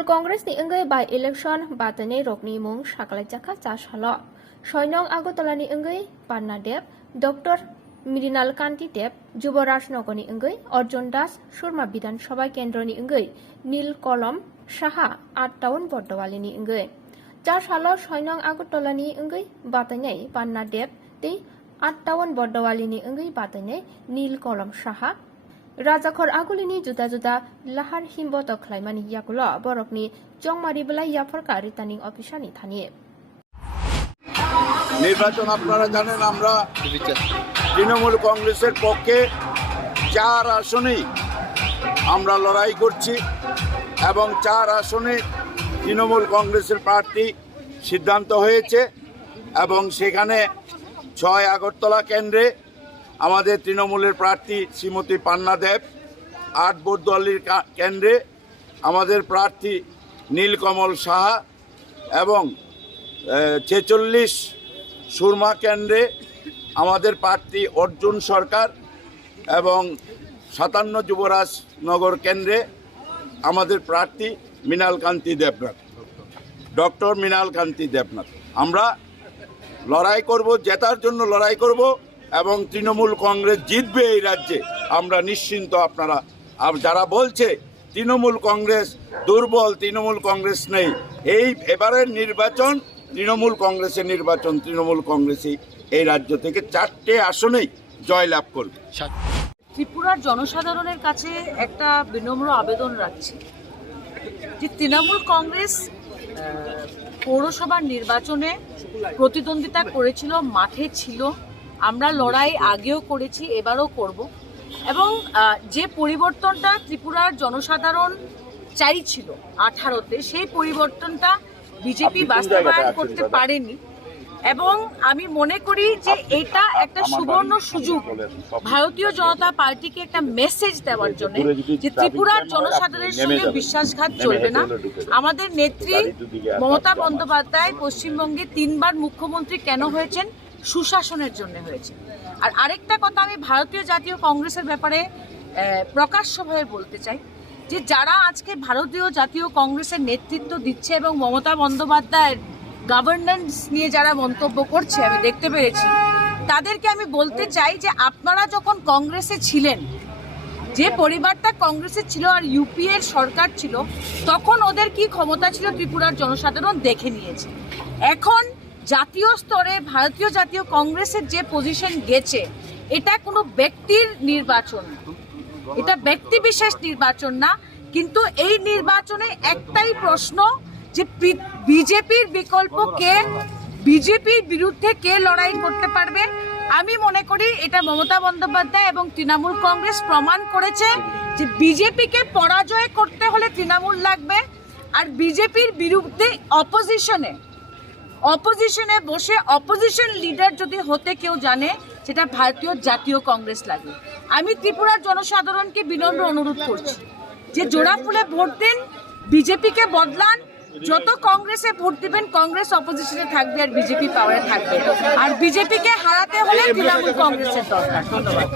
Trinamool Congress ni wngwi by election batani rokni mung saklaijaka chashalo. 6 nong Agartala ni wngwi Panna Deb, Dr. Mrinal Kanti Deb, Juboraj Nogoni wngwi Arjun Das, Surma Bidan Sabha Kendro ni wngwi Nil Kolom Saha 8 Town Bordowali ni wngwi. Chashalo 6 nong Agartala ni wngwi batani Panna Deb tei 8 Town Bordowali ni wngwi batani Nil Kolom Saha Rajakhor agulini juda-juda lahar himboto khlaimani yakulo borokni jongmari belai yapharka returning officer ni thani নির্বাচন আপনারা জানেন আমরা তৃণমূল কংগ্রেসের পক্ষে 4 আসনেই আমরা লড়াই করছি এবং 4 আসনে তৃণমূল কংগ্রেসের প্রার্থী সিদ্ধান্ত হয়েছে এবং সেখানে 6 আগরতলা কেন্দ্রে আমাদের তৃণমূলের প্রার্থী শ্রীমতী পান্না দেব 8 বর্দওয়ালির কেন্দ্রে আমাদের প্রার্থী নীলকমল সাহা এবং 46 সুরমা কেন্দ্রে আমাদের প্রার্থী অর্জুন সরকার এবং 57 যুবরাজ নগর কেন্দ্রে আমাদের প্রার্থী মৃণাল কান্তি দেবনাথ ডক্টর মৃণাল কান্তি দেবনাথ আমরা লড়াই করব জেতার জন্য লড়াই করব এবং তৃণমূল কংগ্রেস জিতবে এই রাজ্যে আমরা নিশ্চিন্ত আপনারা আর যারা বলছে তৃণমূল কংগ্রেস দুর্বল তৃণমূল কংগ্রেস নেই এই এবারের নির্বাচন তৃণমূল কংগ্রেসের নির্বাচন তৃণমূল কংগ্রেসই এই রাজ্য থেকে 4টে আসনেই জয়লাভ করবে ত্রিপুরার জনসাধারণের কাছে একটা বিনম্র আবেদন রাখছি যে তৃণমূল কংগ্রেস পৌরসভার নির্বাচনে প্রতিদ্বন্দ্বিতা করেছিল মাঠে ছিল আমরা লড়াই আগেও করেছি এবারও করব এবং যে পরিবর্তনটা ত্রিপুরার জনসাধারণ চাইছিল 18তে সেই পরিবর্তনটা বিজেপি বাস্তবায়ন করতে পারেনি এবং আমি মনে করি যে এটা একটা সুবর্ণ সুযোগ ভারতীয় জনতা পার্টিকে একটা মেসেজ দেওয়ার জন্য যে ত্রিপুরার জনসাধারণের সঙ্গে বিশ্বাসঘাত চলবে না আমাদের নেত্রী মমতা বন্দ্যোপাধ্যায় পশ্চিমবঙ্গে 3 বার মুখ্যমন্ত্রী কেন হয়েছেন সুশাসনের জন্য হয়েছে আর আরেকটা কথা আমি ভারতীয় জাতীয় কংগ্রেসের ব্যাপারে প্রকাশ্যভাবে বলতে চাই যে যারা আজকে ভারতীয় জাতীয় কংগ্রেসের নেতৃত্ব দিচ্ছে এবং মমতা বন্দ্যোপাধ্যায়ের গভর্নেন্স নিয়ে যারা মন্তব্য করছে আমি দেখতে পেরেছি তাদেরকে আমি বলতে চাই যে আপনারা যখন কংগ্রেসে ছিলেন যে পরিবারটা কংগ্রেসে ছিল আর ইউপিএ এর সরকার ছিল তখন ওদের কি ক্ষমতা ছিল ত্রিপুরার জনসাধারণ দেখে নিয়েছে এখন জাতীয় স্তরে ভারতীয় জাতীয় কংগ্রেসের যে পজিশন গেছে এটা কোনো ব্যক্তির নির্বাচন এটা ব্যক্তি বিশেষ নির্বাচন না কিন্তু এই নির্বাচনে একটাই প্রশ্ন যে বিজেপির বিকল্প কে বিজেপির বিরুদ্ধে কে লড়াই করতে পারবে আমি মনে করি এটা মমতা বন্দ্যোপাধ্যায় এবং তৃণমূল কংগ্রেস প্রমাণ করেছে যে বিজেপিকে পরাজয় করতে হলে তৃণমূল লাগবে আর বিজেপির বিরুদ্ধে অপোজিশনে বসে অপোজিশন লিডার যদি হতে কেউ জানে সেটা ভারতীয় জাতীয় কংগ্রেস লাগে আমি ত্রিপুরার জনসাধারণকে বিনম্র অনুরোধ করছি যে জোড়া ফুলে ভোট দিন বিজেপিকে বদলান যত কংগ্রেসে ভোট দিবেন কংগ্রেস অপোজিশনে থাকবে আর বিজেপি পাওয়ারে থাকবে আর বিজেপিকে হারাতে হলে তৃণমূল কংগ্রেসের দরকার ধন্যবাদ